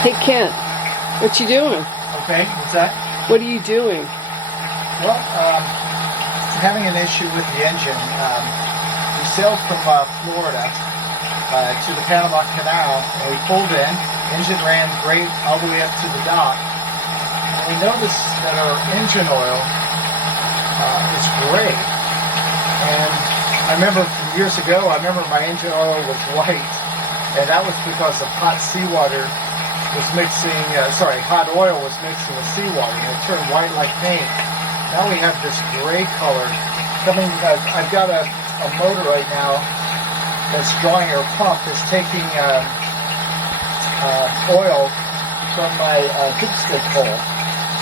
Hey Kent, what you doing? Okay, what's that? What are you doing? Well, having an issue with the engine. We sailed from Florida to the Panama Canal, and we pulled in. Engine ran great all the way up to the dock. And we noticed that our engine oil is gray. And I remember from years ago, my engine oil was white, and that was because of hot seawater was mixing, hot oil was mixing with seawater, and it turned white like paint. Now we have this gray color coming. I've got a motor right now that's drawing, or pump is taking oil from my dipstick hole.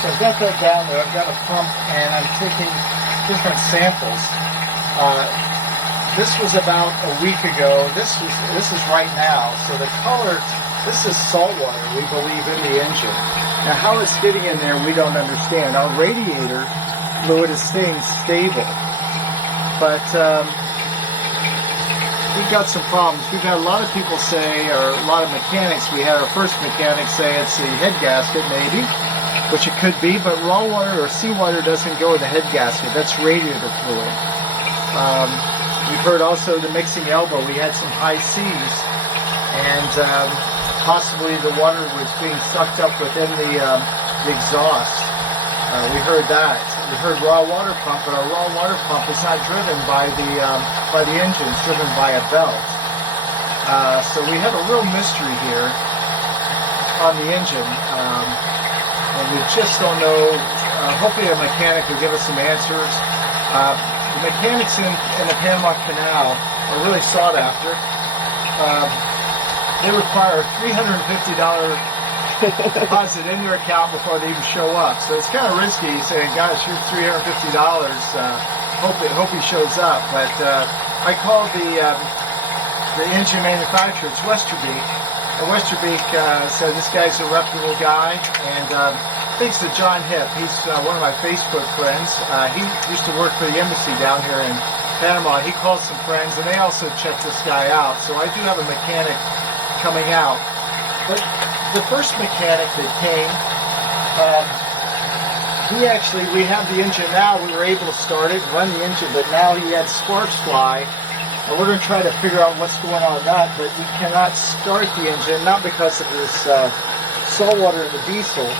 So I've got that down there. I've got a pump, and I'm taking different samples. This was about a week ago. This is right now. So the color. This is saltwater, we believe, in the engine. Now, how it's getting in there, we don't understand. Our radiator fluid is staying stable, but we've got some problems. We've had a lot of people say, or a lot of mechanics, we had our first mechanic say it's the head gasket, maybe, which it could be, but raw water or seawater doesn't go in the head gasket. That's radiator fluid. We've heard also the mixing elbow. We had some high seas, and possibly the water was being sucked up within the exhaust. We heard that. We heard raw water pump, but our raw water pump is not driven by the engine. It's driven by a belt. So we have a real mystery here on the engine, and we just don't know. Hopefully a mechanic will give us some answers. The mechanics in the Panama Canal are really sought after. They require a $350 deposit in their account before they even show up. So it's kind of risky saying, gosh, here's $350. Hope he shows up. But I called the engine manufacturer. It's Westerbeek. And Westerbeek said this guy's a reputable guy. And thanks to John Hipp. He's one of my Facebook friends. He used to work for the embassy down here in Panama. He called some friends, and they also checked this guy out. So I do have a mechanic coming out. But the first mechanic that came, we have the engine now. We were able to start it and run the engine, but now he had sparks fly, and we're going to try to figure out what's going on with that, but we cannot start the engine, not because of this saltwater in the diesel,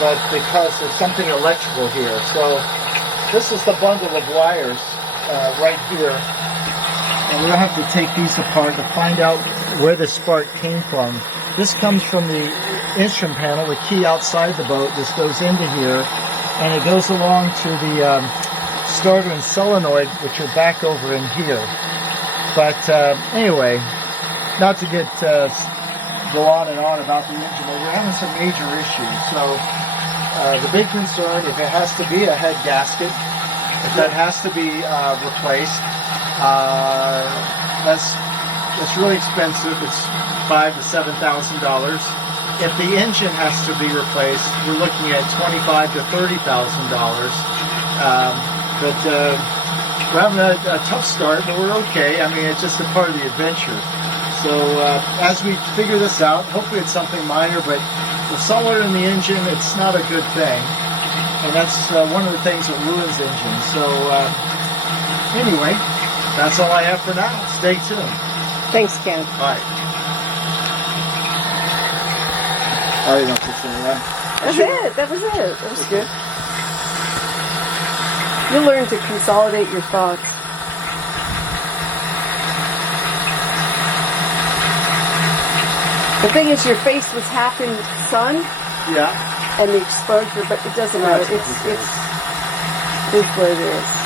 but because there's something electrical here. So this is the bundle of wires right here. And we're going to have to take these apart to find out where the spark came from. This comes from the instrument panel, the key outside the boat. This goes into here, and it goes along to the starter and solenoid, which are back over in here. But anyway, not to get go on and on about the engine, but we're having some major issues. So the big concern, if it has to be a head gasket, if that has to be replaced, that's really expensive. It's $5,000 to $7,000. If the engine has to be replaced, we're looking at $25,000 to $30,000. But we're having a tough start, but we're okay. I mean, it's just a part of the adventure. So as we figure this out, hopefully it's something minor, but with saltwater in the engine, it's not a good thing. And that's one of the things that ruins engines. So anyway, that's all I have for now. Stay tuned. Thanks, Ken. Bye. I don't think so. That was it. That was good. You'll learn to consolidate your thoughts. The thing is, your face was half in sun. Yeah. And the exposure, but it doesn't matter. It's what it is.